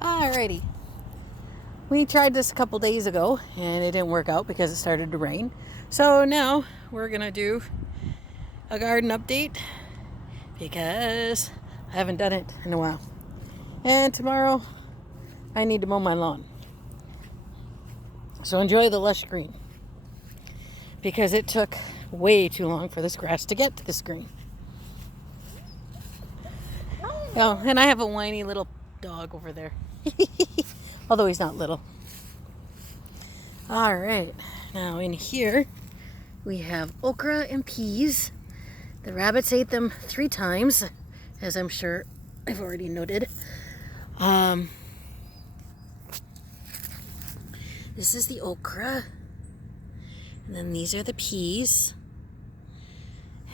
Alrighty. We tried this a couple days ago and it didn't work out because it started to rain. So now we're gonna do a garden update because I haven't done it in a while. And tomorrow I need to mow my lawn. So enjoy the lush green because it took way too long for this grass to get to this green. Oh, and I have a whiny little dog over there. Although he's not little. All right, now in here we have okra and peas. The rabbits ate them 3 times, as I'm sure I've already noted. This is the okra, and then these are the peas.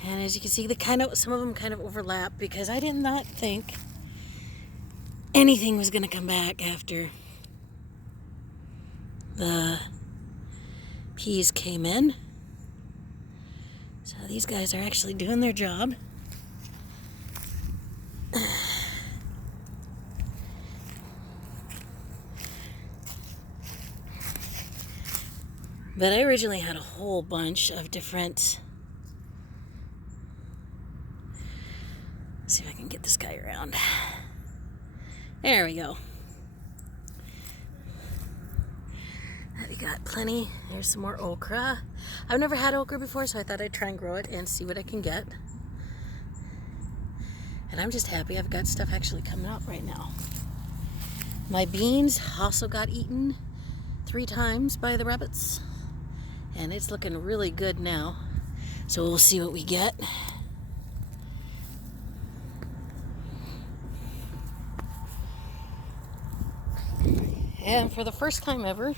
And as you can see, some of them kind of overlap because I did not think anything was going to come back after the peas came in. So these guys are actually doing their job. But I originally had a whole bunch of different... Let's see if I can get this guy around. There we go. We got plenty. There's some more okra. I've never had okra before, so I thought I'd try and grow it and see what I can get. And I'm just happy I've got stuff actually coming out right now. My beans also got eaten 3 times by the rabbits. And it's looking really good now. So we'll see what we get. And for the first time ever,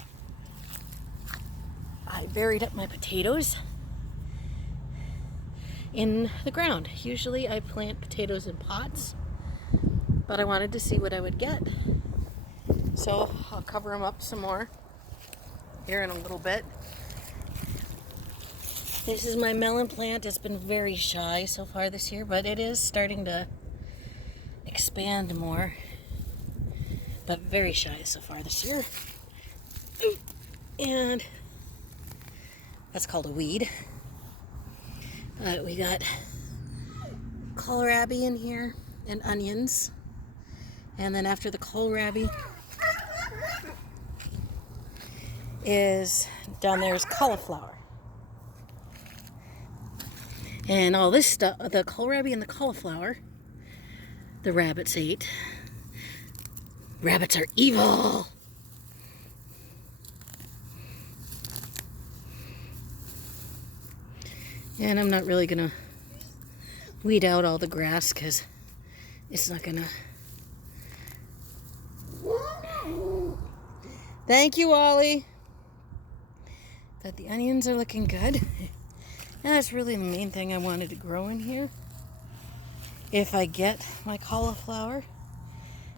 I buried up my potatoes in the ground. Usually I plant potatoes in pots, but I wanted to see what I would get. So I'll cover them up some more here in a little bit. This is my melon plant. It's been very shy so far this year, but it is starting to expand more. But very shy so far this year. Ooh. And that's called a weed. But we got kohlrabi in here and onions. And then after the kohlrabi is down there is cauliflower. And all this stuff, the kohlrabi and the cauliflower, the rabbits ate. Rabbits are evil! And I'm not really gonna weed out all the grass because it's not gonna... Thank you, Ollie! But the onions are looking good. And that's really the main thing I wanted to grow in here. If I get my cauliflower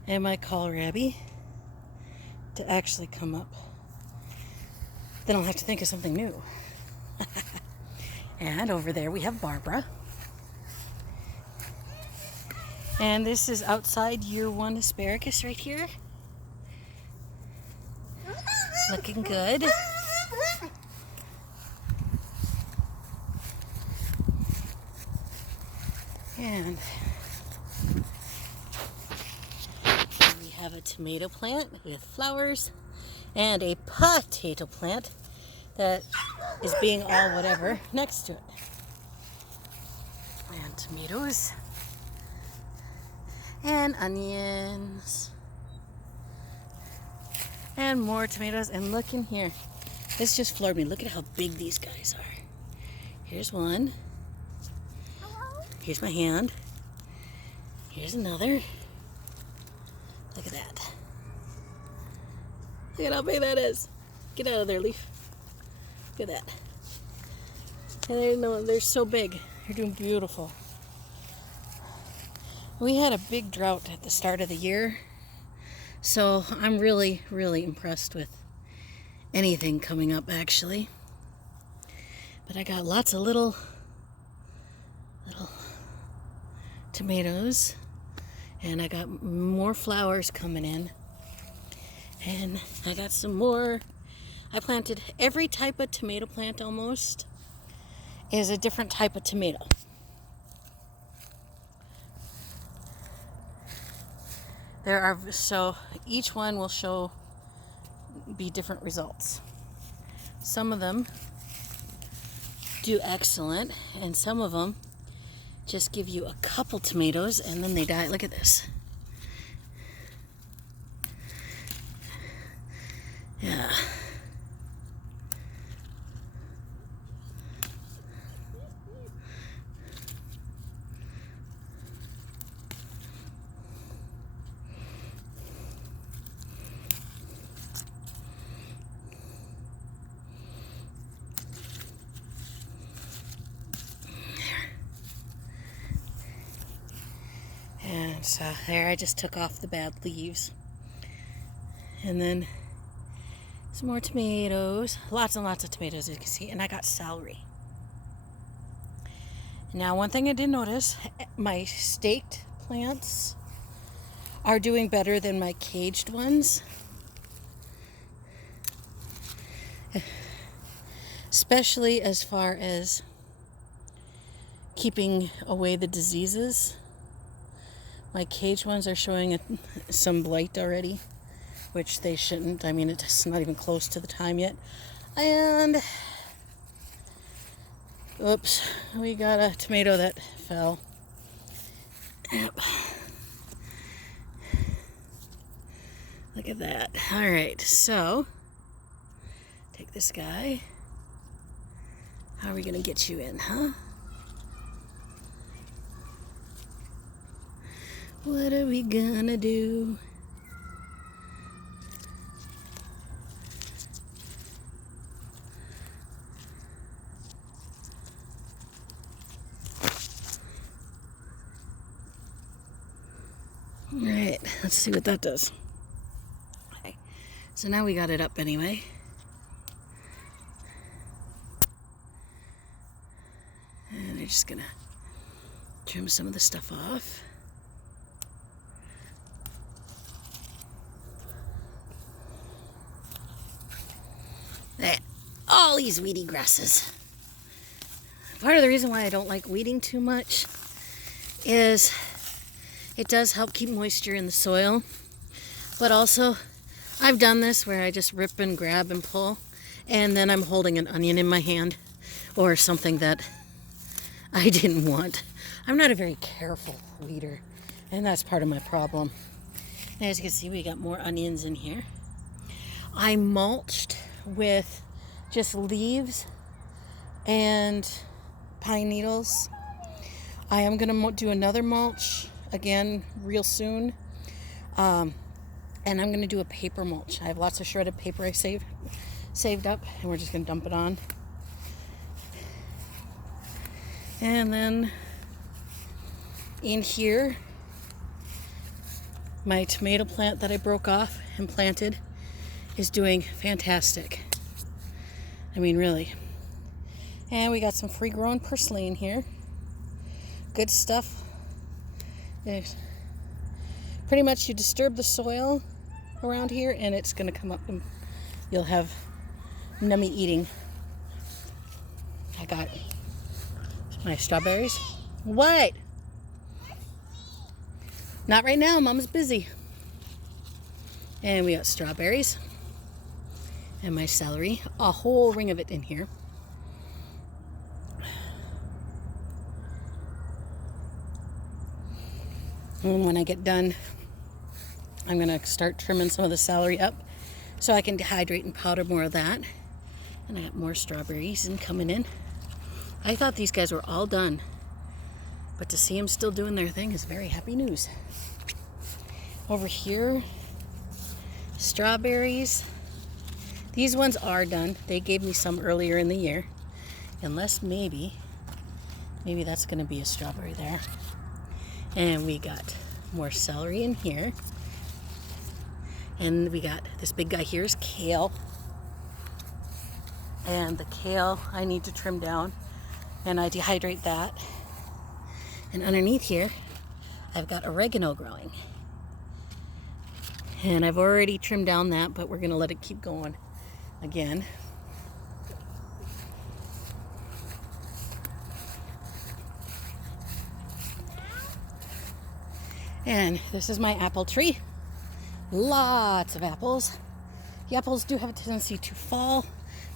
and my kohlrabi to actually come up, then I'll have to think of something new. And over there we have Barbara. And this is outside year 1 asparagus right here. Looking good. And we have a tomato plant with flowers and a potato plant that is being all whatever next to it. And tomatoes and onions and more tomatoes. And look in here. This just floored me. Look at how big these guys are. Here's one. Here's my hand. Here's another. Look at that. Look at how big that is. Get out of there, Leaf. Look at that. And they're so big. They're doing beautiful. We had a big drought at the start of the year. So I'm really, really impressed with anything coming up, actually. But I got lots of little tomatoes, and I got more flowers coming in. And I got some more. I planted every type of tomato plant almost is a different type of tomato. So each one will be different results. Some of them do excellent, and some of them just give you a couple tomatoes and then they die. Look at this. Yeah. And so there, I just took off the bad leaves. And then some more tomatoes. Lots and lots of tomatoes, as you can see. And I got celery. Now, one thing I did notice, my staked plants are doing better than my caged ones. Especially as far as keeping away the diseases. My cage ones are showing some blight already, which they shouldn't. I mean, it's not even close to the time yet. And, oops, we got a tomato that fell. Yep. Look at that. All right, so take this guy. How are we going to get you in, huh? What are we gonna do? All right, let's see what that does. Okay, so now we got it up anyway. And I'm just gonna trim some of the stuff off. All these weedy grasses. Part of the reason why I don't like weeding too much is it does help keep moisture in the soil, but also I've done this where I just rip and grab and pull, and then I'm holding an onion in my hand or something that I didn't want. I'm not a very careful weeder, and that's part of my problem. And as you can see, we got more onions in here. I mulched with just leaves and pine needles. I am going to do another mulch again real soon. And I'm going to do a paper mulch. I have lots of shredded paper I saved up, and we're just going to dump it on. And then in here, my tomato plant that I broke off and planted is doing fantastic. I mean, really. And we got some free-grown purslane here. Good stuff. Pretty much you disturb the soil around here and it's going to come up and you'll have nummy eating. I got my strawberries. What? Not right now. Mom's busy. And we got strawberries. And my celery, a whole ring of it in here. And when I get done, I'm going to start trimming some of the celery up so I can dehydrate and powder more of that. And I got more strawberries and coming in. I thought these guys were all done, but to see them still doing their thing is very happy news. Over here, strawberries. These ones are done. They gave me some earlier in the year. Unless maybe that's going to be a strawberry there. And we got more celery in here. And we got this big guy here is kale. And the kale I need to trim down. And I dehydrate that. And underneath here, I've got oregano growing. And I've already trimmed down that, but we're gonna let it keep going again. And this is my apple tree. Lots of apples. The apples do have a tendency to fall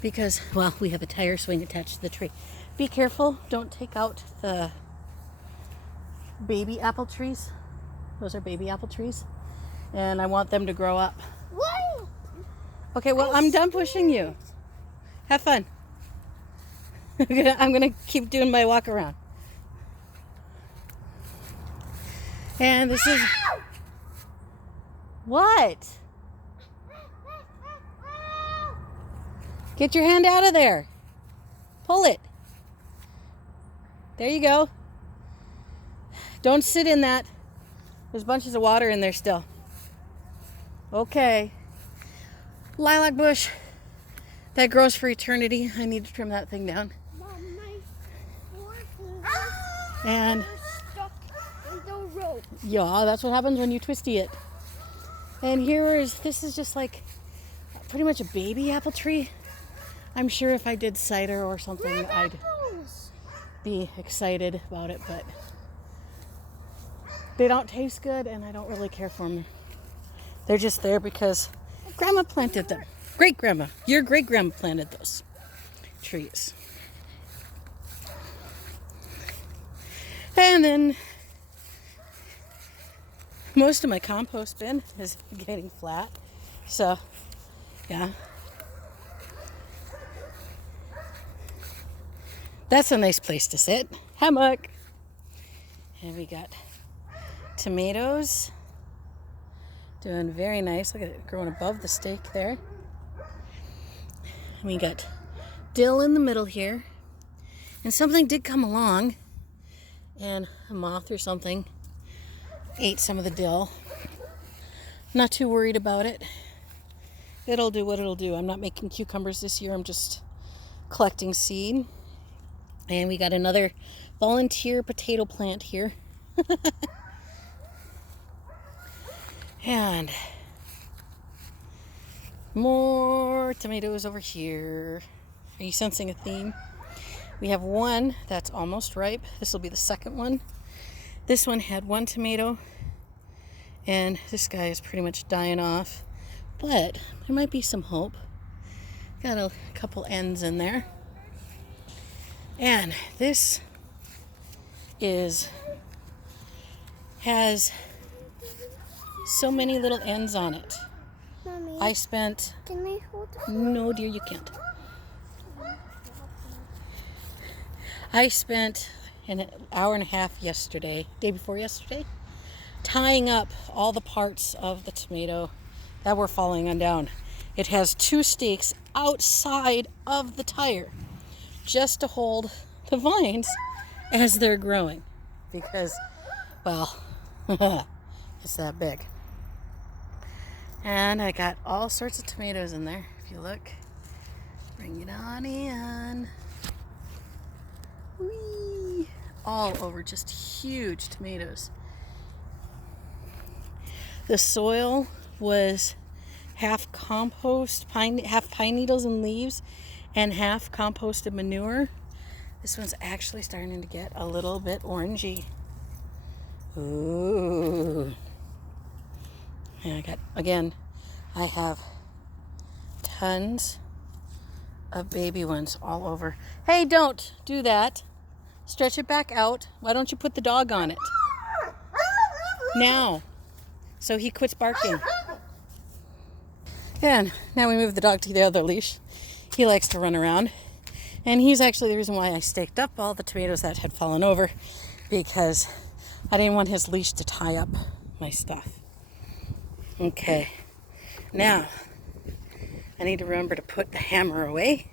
because, well, we have a tire swing attached to the tree. Be careful, don't take out the baby apple trees. Those are baby apple trees. And I want them to grow up. What? Okay, well, I'm done pushing you. Have fun. I'm gonna keep doing my walk around. And this is... What? Get your hand out of there. Pull it. There you go. Don't sit in that. There's bunches of water in there still. Okay. Lilac bush. That grows for eternity. I need to trim that thing down. Mom, my fork And is stuck in the rope. yeah, that's what happens when you twisty it. And this is just like pretty much a baby apple tree. I'm sure if I did cider or something, I'd be excited about it, but they don't taste good and I don't really care for them. They're just there because Grandma planted them. Great-grandma. Your great-grandma planted those trees. And then most of my compost bin is getting flat. So, yeah. That's a nice place to sit. Hammock. And we got tomatoes. Doing very nice. Look at it growing above the stake there. We got dill in the middle here. And something did come along. And a moth or something ate some of the dill. Not too worried about it. It'll do what it'll do. I'm not making cucumbers this year. I'm just collecting seed. And we got another volunteer potato plant here. And more tomatoes over here. Are you sensing a theme? We have one that's almost ripe. This will be the second one. This one had one tomato, and this guy is pretty much dying off. But there might be some hope. Got a couple ends in there. And this has so many little ends on it. Mommy, I spent... can I hold it? No, dear, you can't. I spent an hour and a half day before yesterday, tying up all the parts of the tomato that were falling on down. It has 2 stakes outside of the tire just to hold the vines as they're growing because, well, it's that big. And I got all sorts of tomatoes in there. If you look, bring it on in. Whee! All over, just huge tomatoes. The soil was half compost, half pine needles and leaves, and half composted manure. This one's actually starting to get a little bit orangey. Ooh. And I have tons of baby ones all over. Hey, don't do that. Stretch it back out. Why don't you put the dog on it? Now. So he quits barking. And now we move the dog to the other leash. He likes to run around. And he's actually the reason why I staked up all the tomatoes that had fallen over, because I didn't want his leash to tie up my stuff. Okay. Now, I need to remember to put the hammer away.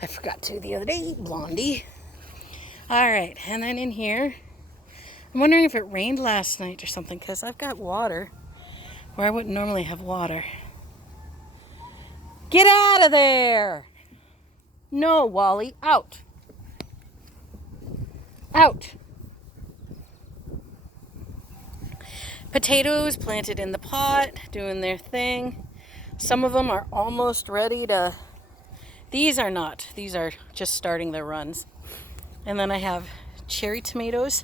I forgot to the other day, Blondie. All right, and then in here, I'm wondering if it rained last night or something, because I've got water where I wouldn't normally have water. Get out of there! No, Wally, out. Out. Potatoes planted in the pot, doing their thing. Some of them are almost ready to, these are not, these are just starting their runs. And then I have cherry tomatoes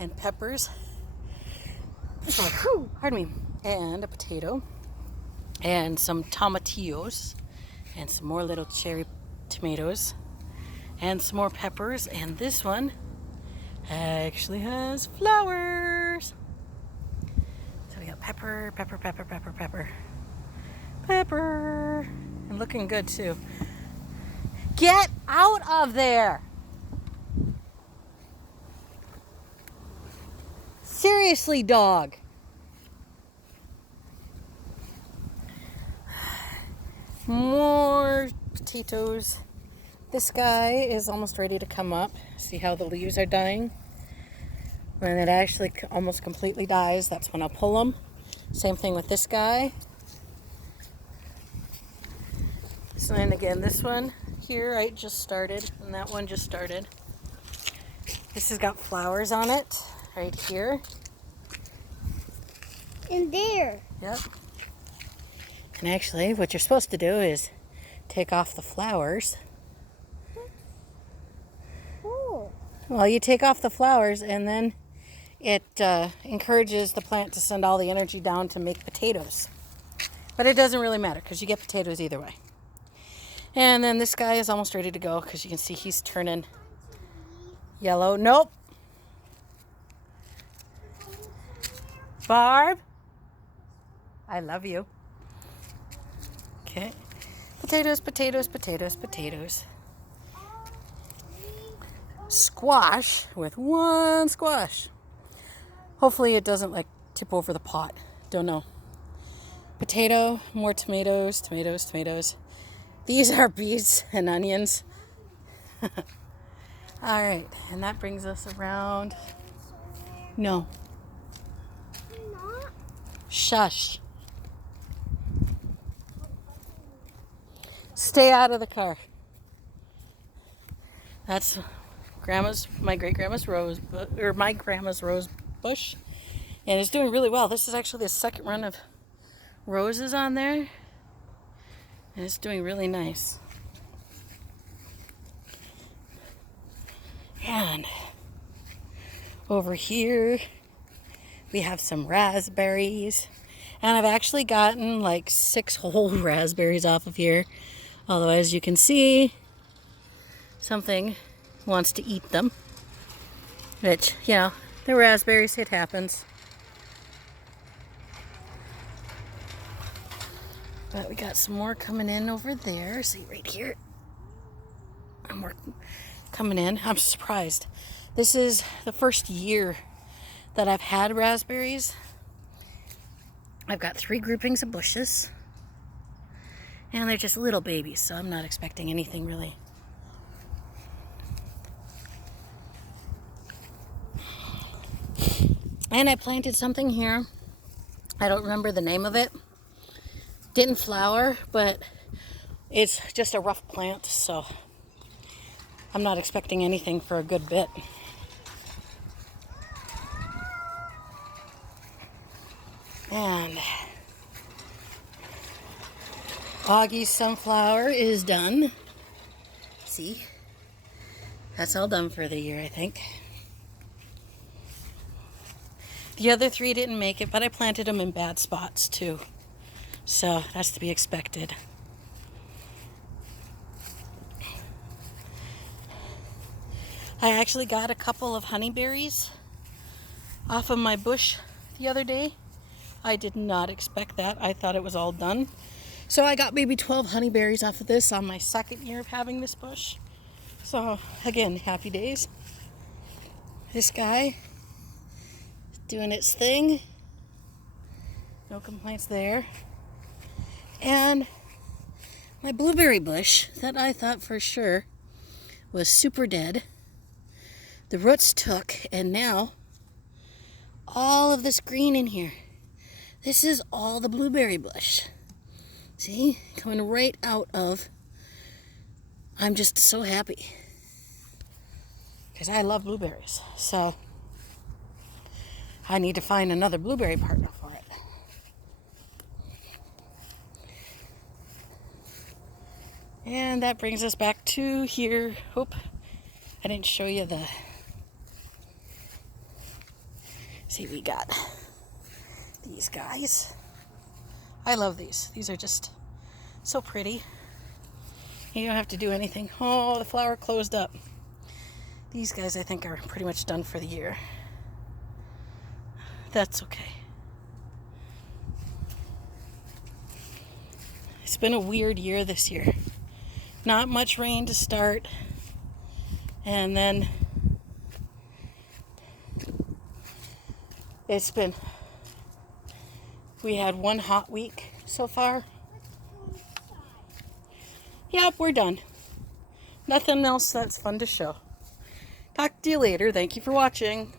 and peppers, pardon me, and a potato, and some tomatillos, and some more little cherry tomatoes, and some more peppers, and this one actually has flowers. So we got pepper, pepper, pepper, pepper, pepper, pepper, and looking good too. Get out of there! Seriously, dog. More potatoes. This guy is almost ready to come up. See how the leaves are dying? When it actually almost completely dies, that's when I'll pull them. Same thing with this guy. So, and again, this one here, right, just started, and that one just started. This has got flowers on it, right here. In there. Yep. And actually, what you're supposed to do is take off the flowers. Oh. Well, you take off the flowers, and then it encourages the plant to send all the energy down to make potatoes. But it doesn't really matter because you get potatoes either way. And then this guy is almost ready to go because you can see he's turning yellow. Nope. Barb, I love you. Okay. Potatoes, potatoes, potatoes, potatoes. Squash with one squash. Hopefully it doesn't like tip over the pot. Don't know. Potato, more tomatoes, tomatoes, tomatoes. These are beets and onions. All right, and that brings us around. No. Not. Shush. Stay out of the car. That's my great grandma's rose, or my grandma's rose bush, and it's doing really well. This is actually the second run of roses on there, and it's doing really nice. And over here we have some raspberries, and I've actually gotten like 6 whole raspberries off of here, although as you can see, something wants to eat them, which, you know, the raspberries, it happens. But we got some more coming in over there. See right here, more coming in. I'm surprised. This is the first year that I've had raspberries. I've got 3 groupings of bushes, and they're just little babies, so I'm not expecting anything really. And I planted something here. I don't remember the name of it. Didn't flower, but it's just a rough plant, so I'm not expecting anything for a good bit. And Augie's sunflower is done. See? That's all done for the year, I think. The other 3 didn't make it, but I planted them in bad spots too. So that's to be expected. I actually got a couple of honeyberries off of my bush the other day. I did not expect that. I thought it was all done. So I got maybe 12 honeyberries off of this on my second year of having this bush. So again, happy days. This guy doing its thing. No complaints there. And my blueberry bush that I thought for sure was super dead, the roots took, and now all of this green in here, this is all the blueberry bush. See, coming right out of, I'm just so happy because I love blueberries. So I need to find another blueberry partner for it. And that brings us back to here. Hope I didn't show you the... See, we got these guys. I love these. These are just so pretty. You don't have to do anything. Oh, the flower closed up. These guys, I think, are pretty much done for the year. That's okay. It's been a weird year this year. Not much rain to start. And then we had one hot week so far. Yep, we're done. Nothing else that's fun to show. Talk to you later. Thank you for watching.